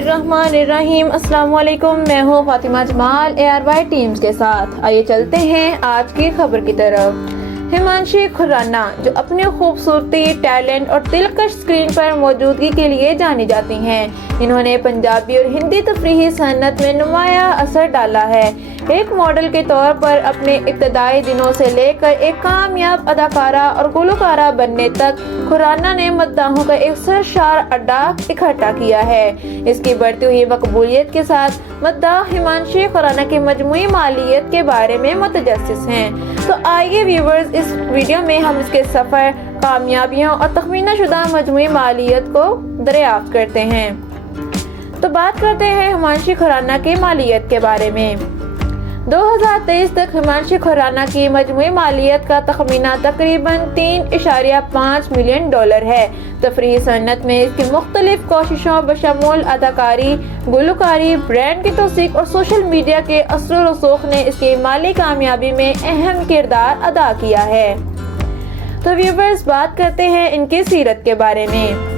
बिस्मिल्लाहिर्रहमानिर्रहीम। अस्सलाम वालेकुम, मैं हूँ फातिमा जमाल ARY टीम्स के साथ। आइए चलते हैं आज की खबर की तरफ। हिमांशी खुराना जो अपनी खूबसूरती, टैलेंट और दिलकश स्क्रीन पर मौजूदगी के लिए जानी जाती हैं, इन्होंने पंजाबी और हिंदी तफरीही सनत में नुमाया असर डाला है। एक मॉडल के तौर पर अपने इब्तदाई दिनों से लेकर एक कामयाब अदाकारा और गुलकारा बनने तक खुराना ने मद्दाहों का एक सरशार अड्डा इकट्ठा किया है। इसकी बढ़ती हुई मकबूलियत के साथ मद्दाह हिमांशी खुराना की मजमूई मालियत के बारे में मुतजस्सिस हैं। तो आइए व्यूवर्स, इस वीडियो में हम इसके सफ़र, कामयाबियों और तखमीना शुदा मजमूई मालियत को दरियाफ्त करते हैं। तो बात करते हैं हिमांशी खुराना की मालियत के बारे में। 2023 तक हिमांशी खुराना की मजमूई मालियत का तखमीना तकरीबन $3.5 मिलियन है। तफरीही सनत में इसकी मुख्तलिफ कोशिशों बशमूल अदाकारी, गुलकारी, ब्रांड की तौसीक और सोशल मीडिया के असर व रसूख ने इसकी माली कामयाबी में अहम किरदार अदा किया है। तो व्यूवर्स, बात करते हैं इनकी सीरत के बारे में।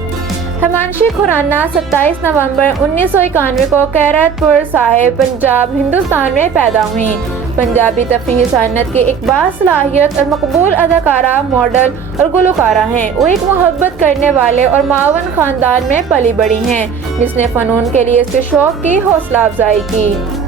हिमांशी खुराना 27 नवंबर 1991 को कैरतपुर साहिब, पंजाब, हिंदुस्तान में पैदा हुई। पंजाबी तफरीही सनत के एक बासलाहियत और मकबूल अदाकारा, मॉडल और गुलकारा हैं। वो एक मोहब्बत करने वाले और मावन खानदान में पली बड़ी हैं, जिसने फ़नून के लिए इसके शौक़ की हौसला अफजाई की।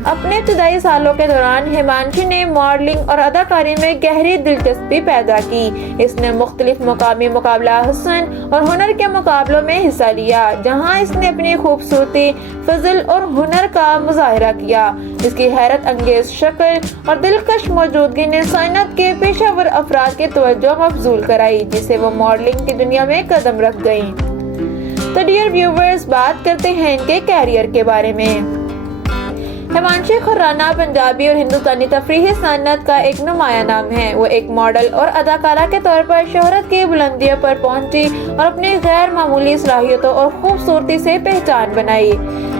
अपने इब्तदाई सालों के दौरान हिमांशी ने मॉडलिंग और अदाकारी में गहरी दिलचस्पी पैदा की। इसने मुख्तलिफ मुकामी मुकाबला हुस्न और हुनर के मुकाबलों में हिस्सा लिया, जहां इसने अपनी खूबसूरती, फजल और हुनर का मुजाहरा किया। इसकी हैरत अंगेज शक्ल और दिलकश मौजूदगी ने सनत के पेशावर अफराद की तवज्जो मबजूल कराई, जिससे वो मॉडलिंग की दुनिया में कदम रख गयी। तो डियर व्यूवर्स, बात करते हैं इनके कैरियर के बारे में। हिमांशी खुराना पंजाबी और हिंदुस्तानी तफरीही सनत का एक नुमाया नाम है। वो एक मॉडल और अदाकारा के तौर पर शोहरत की बुलंदियों पर पहुंची और अपनी गैर मामूली सलाहियतों और खूबसूरती से पहचान बनाई।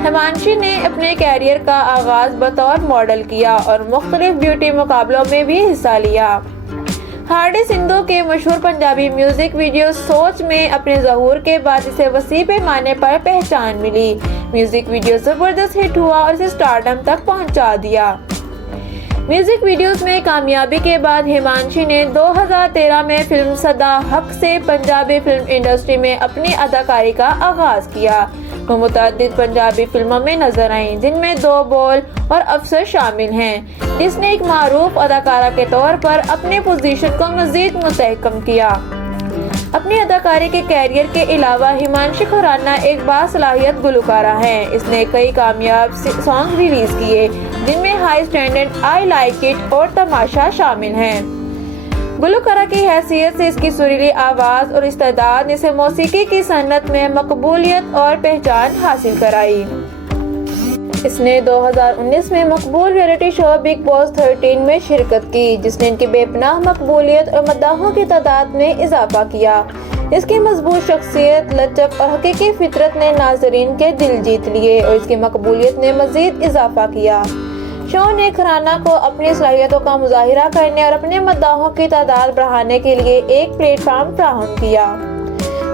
हिमांशी ने अपने कैरियर का आगाज बतौर मॉडल किया और मुख्तलिफ ब्यूटी मुकाबलों में भी हिस्सा लिया। हार्डी सिंधु के मशहूर पंजाबी म्यूजिक वीडियो सोच में अपने ज़हूर के बाद इसे वसी पैमाने पर पहचान मिली। म्यूजिक वीडियो जबरदस्त हिट हुआ और इसे स्टारडम तक पहुंचा दिया। म्यूजिक वीडियोस में कामयाबी के बाद हिमांशी ने 2013 में फिल्म सदा हक से पंजाबी फिल्म इंडस्ट्री में अपनी अदाकारी का आगाज किया। वो मुतअद्दिद पंजाबी फिल्मों में नजर आईं, जिनमें दो बोल और अफसर शामिल हैं। इसने एक मारूफ अदाकारा के तौर पर अपने पोजीशन को मजीद मुस्तहकम किया। अपनी अदाकारी के कैरियर के अलावा हिमांशी खुराना एक बासलाहियत गुलकारा है। इसने कई कामयाब सॉन्ग रिलीज किए, जिनमें high standard, I like it और तमाशा शामिल हैं। गुलकारा की हैसियत से इसकी सुरीली आवाज़ और इस्तेदाद ने इसे मौसीकी की सनत में मकबूलियत और पहचान हासिल कराई। इसने 2019 में मकबूल रियलिटी शो बिग बॉस 13 में शिरकत की, जिसने इनकी बेपनाह मकबूलियत और मद्दाहों की तादाद में इजाफा किया। इसकी मजबूत शख्सियत, लचक और हकीकी फितरत ने नाजरीन के दिल जीत लिए और इसकी मकबूलियत ने मजीद इजाफा किया। शो ने खुराना को अपनी सलाहियतों का मुजाहिरा करने और अपने मद्दाहों की तादाद बढ़ाने के लिए एक प्लेटफॉर्म फराहम किया।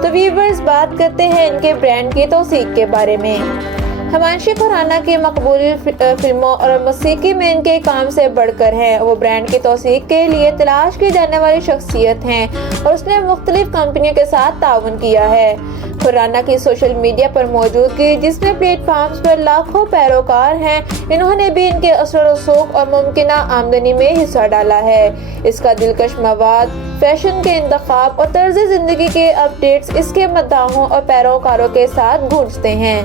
तो व्यूवर्स, बात करते हैं इनके ब्रांड की तौसीक के बारे में। हिमांशी खुराना की मकबूल फिल्मों और मौसीकी में इनके काम से बढ़कर हैं। वो ब्रांड की तौसीक के लिए तलाश की जाने वाली शख्सियत हैं और उसने मुख्तलिफ कंपनियों के साथ ताउन किया है। खुराना की सोशल मीडिया पर मौजूदगी, जिसमें प्लेटफॉर्म्स पर लाखों पैरोकार हैं, इन्होंने भी इनके असर रसूख और मुमकिना आमदनी में हिस्सा डाला है। इसका दिलकश मवाद, फैशन के इंतखाब और तर्ज जिंदगी के अपडेट्स इसके मद्दाहों और पैरोकारों के साथ गूंजते हैं।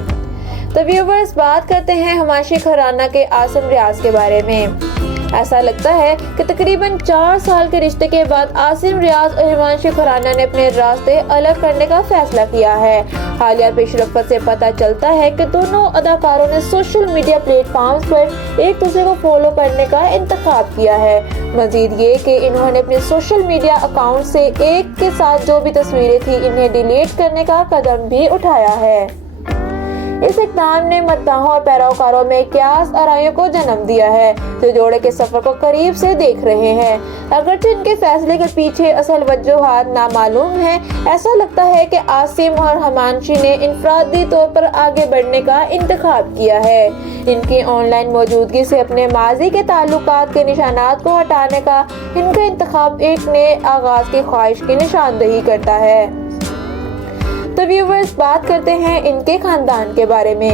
तो व्यूवर्स, बात करते हैं हिमांशी खुराना के आसिम रियाज के बारे में। ऐसा लगता है कि तकरीबन 4 साल के रिश्ते के बाद आसिम रियाज और हिमांशी खुराना ने अपने रास्ते अलग करने का फैसला किया है। हालिया पेशरफ्त से पता चलता है कि दोनों अदाकारों ने सोशल मीडिया प्लेटफॉर्म्स पर एक दूसरे को फॉलो करने का इंतखाब किया है। मजीद ये कि इन्होंने अपने सोशल मीडिया अकाउंट से एक के साथ जो भी तस्वीरें थी, इन्हें डिलीट करने का कदम भी उठाया है। इस इक़दाम ने मद्दाहों और पैरोकारों में क्यास आराइयों को जन्म दिया है जो जोड़े के सफर को करीब से देख रहे हैं। अगरचे इनके फैसले के पीछे असल वजूहात नामालूम है, ऐसा लगता है कि आसिम और हिमांशी ने इनफरादी तौर पर आगे बढ़ने का इंतखाब किया है। इनकी ऑनलाइन मौजूदगी से अपने माजी के ताल्लुकात के निशानात को हटाने का इनका इंतखाब एक नए आगाज की ख्वाहिश की निशानदही करता है। तो व्यूवर्स, बात करते हैं इनके खानदान के बारे में।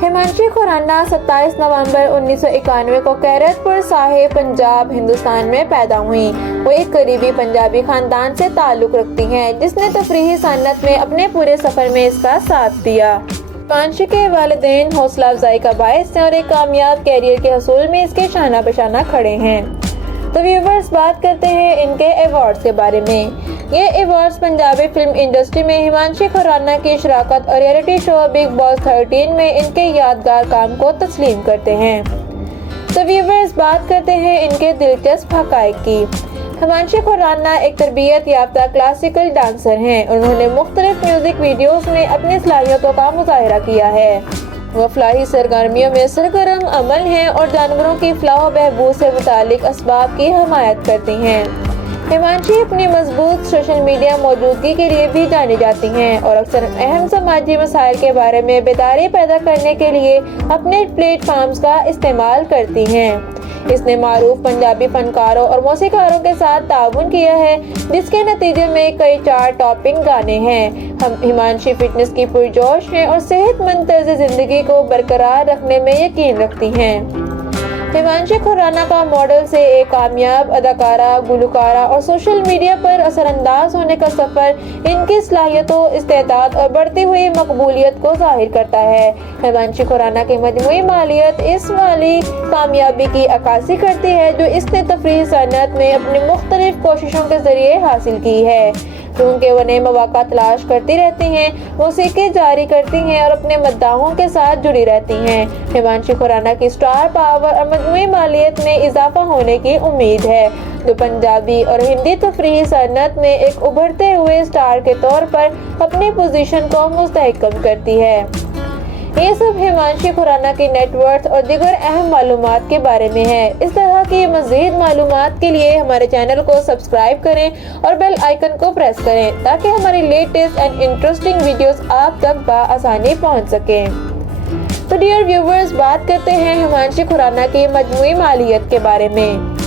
हिमांशी खुराना 27 नवंबर 1991 को कैरतपुर साहिब, पंजाब, हिंदुस्तान में पैदा हुई। वो एक करीबी पंजाबी खानदान से ताल्लुक़ रखती हैं जिसने तफरीही सनत में अपने पूरे सफ़र में इसका साथ दिया। हिमांशी के वालिदैन हौसला अफजाई का बायस हैं और एक कामयाब कैरियर के हसूल में इसके शाना बशाना खड़े हैं। तो व्यूवर्स, बात करते हैं इनके अवार्ड्स के बारे में। ये अवार्ड्स पंजाबी फिल्म इंडस्ट्री में हिमांशी खुराना की शराकत और रियलिटी शो बिग बॉस 13 में इनके यादगार काम को तस्लीम करते हैं। तो व्यूवर्स, बात करते हैं इनके दिलचस्प हक़ाइक़ की। हिमांशी खुराना एक तरबियत याफ्ता क्लासिकल डांसर हैं। उन्होंने मुख्तलिफ म्यूजिक वीडियोस में अपनी सलाहियतों का मुजाहिरा किया है। वह फलाही सरगर्मियों में सरगर्म अमल हैं और जानवरों की फलाह व बहबूद से मुतालिक असबाब की हमायत करती हैं। हिमांशी अपनी मजबूत सोशल मीडिया मौजूदगी के लिए भी जानी जाती हैं और अक्सर अहम समाजी मसाइल के बारे में बेदारी पैदा करने के लिए अपने प्लेटफॉर्म्स का इस्तेमाल करती हैं। इसने मारूफ पंजाबी फनकारों और मौसीकारों के साथ ताउन किया है जिसके नतीजे में कई चार्ट टॉपिंग गाने हैं। हम हिमांशी फिटनेस की पुरजोश हैं और सेहतमंद तर्ज जिंदगी को बरकरार रखने में यकीन रखती हैं। हिमांशी खुराना का मॉडल से एक कामयाब अदाकारा, गुलकारा और सोशल मीडिया पर असरअंदाज होने का सफ़र इनकी सलाहियतों, इस्तेदाद और बढ़ती हुई मकबूलियत को जाहिर करता है। हिमांशी खुराना की मजमूई मालियत इस वाली कामयाबी की अक्कासी करती है जो इसने तफरीही सनत में अपनी मुख्तलिफ कोशिशों के ज़रिए हासिल की है। क्योंकि वो नए मौक़ा तलाश करती रहती हैं, मौसीकी जारी करती हैं और अपने मद्दाहों के साथ जुड़ी रहती हैं। हिमांशी खुराना की स्टार पावर और मजमूई मालियत में इजाफा होने की उम्मीद है जो पंजाबी और हिंदी तफरीही सनत में एक उभरते हुए स्टार के तौर पर अपनी पोजीशन को मुस्तहकम करती है। ये सब हिमांशी खुराना की नेटवर्थ और दीगर अहम मालूमात के बारे में है। इस तरह की मज़ीद मालूमात के लिए हमारे चैनल को सब्सक्राइब करें और बेल आइकन को प्रेस करें ताकि हमारी लेटेस्ट एंड इंटरेस्टिंग वीडियोस आप तक बआसानी पहुंच सकें। तो डियर व्यूवर्स, बात करते हैं हिमांशी खुराना की मजमूई मालियत के बारे में।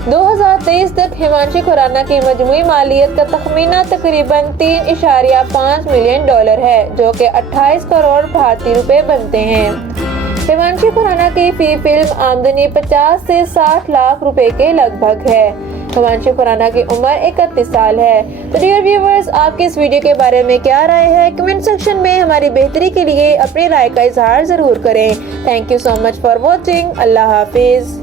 2023 तक हिमांशी खुराना की मजमूई मालियत का तखमीना तकरीबन $3.5 मिलियन है जो कि 28 करोड़ भारतीय रुपए बनते हैं। हिमांशी खुराना की फी फिल्म आमदनी 50 से 60 लाख रुपए के लगभग है। हिमांशी खुराना की उम्र 31 साल है। तो डियर व्यूवर्स, आपकी इस वीडियो के बारे में क्या राय है? कमेंट सेक्शन में हमारी बेहतरी के लिए अपनी राय का इजहार जरूर करें। Thank you so much for watching. Allah Hafiz.